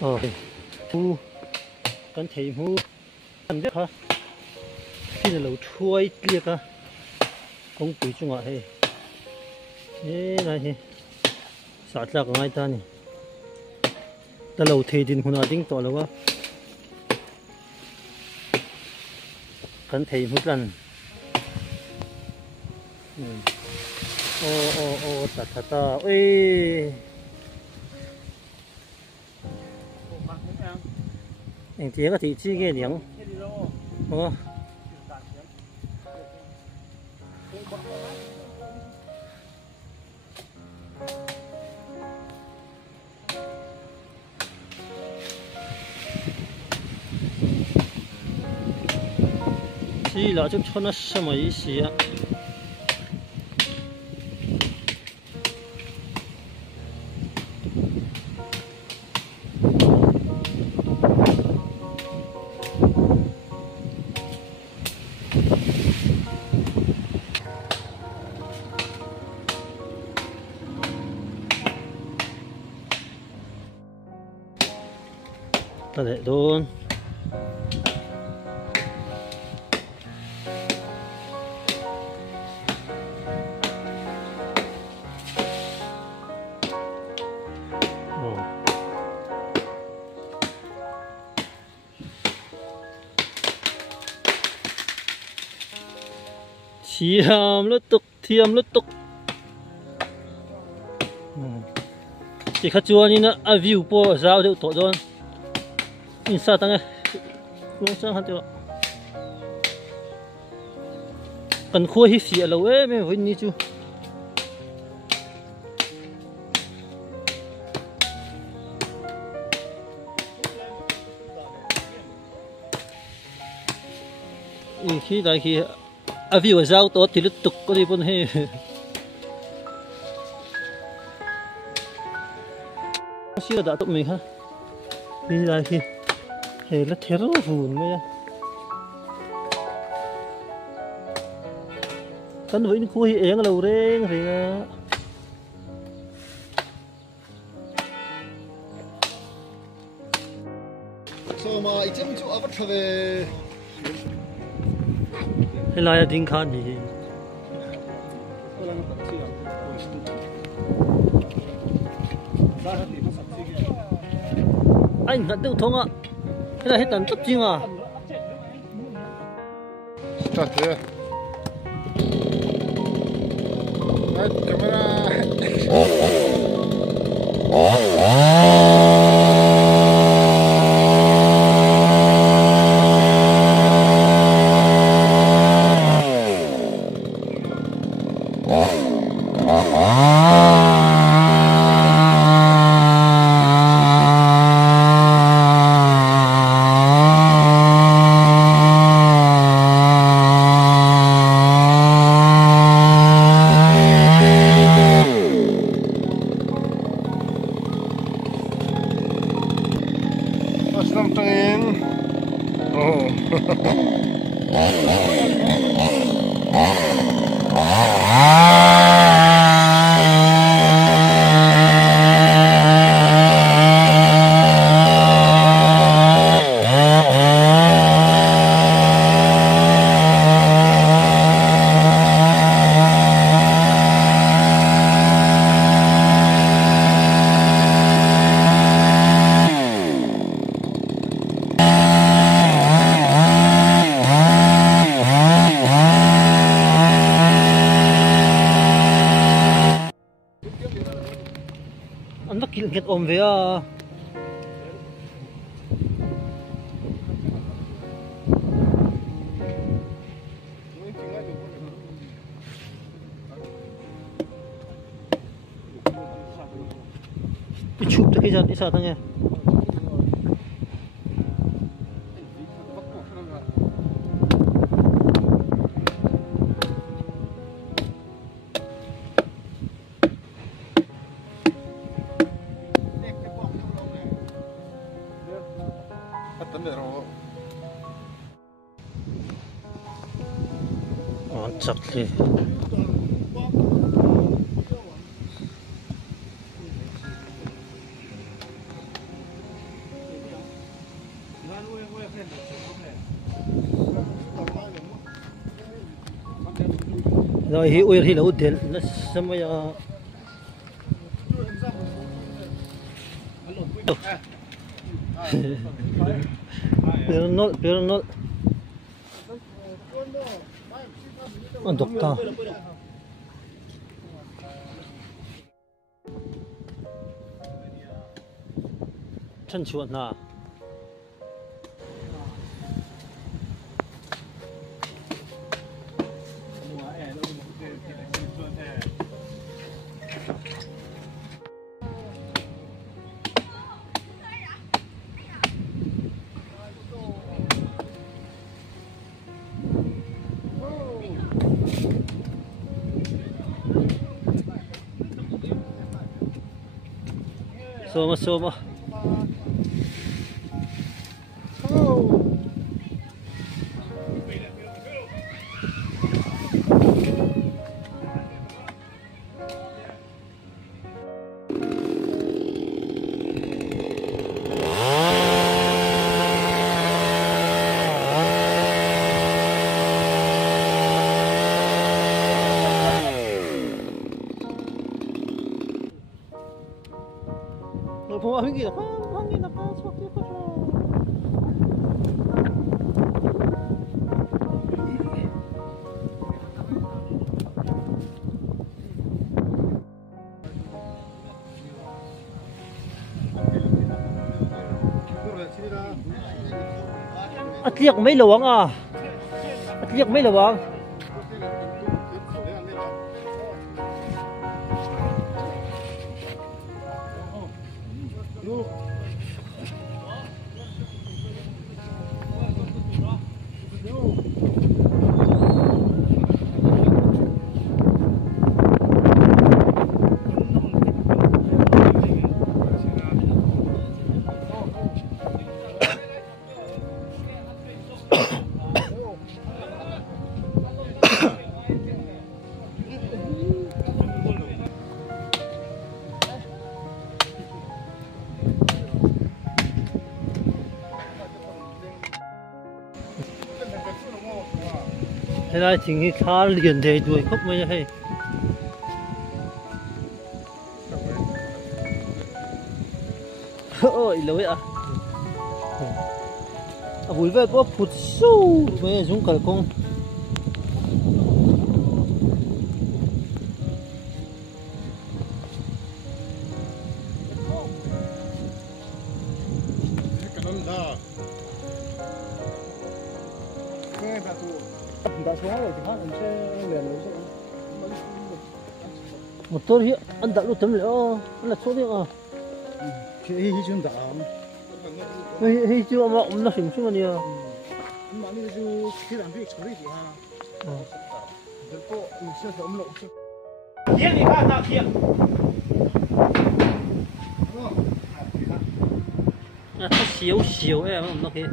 mu kan thei mu kan de kha khi là lâu thui kia cả không tùy chung à hay thế này thì sạt lạc ngay ta này ta lâu thầy din hôm nào tính tọa lâu quá kan thầy một lần ta ơi anh tiếc cái thị chi cái tiếng chỉ là就穿的什么意思呀？ta để luôn thiam lút tục chỉ khát chua như nó view po rau đều tổ rồi in sao tăng luôn sang hạt tiêu cần khua hi xịa lâu ấy mới với ní chú khi đại khi view rau tổ thì lút tục có đi bên hay xíu đã tụi mình ha đi đại khi hệ là thế rất vùn mấy à cần với khu hiện ở lâu đấy thì sao mà ít chấm chú áp thật về hay là tiếng khan gì anh thật tiêu thông ạ cái này hết tận tấp chim à start thế đấy camera get ôm về à cái chụp cho cái gì sao thế nhỉ chắc thì rồi hi ui hi lâu tiền nó xem bây giờ Pero no ang dokta chân chuột na Soma. Hangin na pa, swaki pa siya. At liyak may lawang ah. At liyak may lawang. Thế này thì khá liền thế đuổi khóc mới hay. Ôi lối à. À vui vẻ bố phụt su với dùng cả con. Motor hi an da lu tam le o an la chodi a hi chun da hi chu ma na sim su ni a ma ni ju khi làm việc chori ji ha del po u se da lo se hier ni ka ta hier nó xíu xíu em nó kia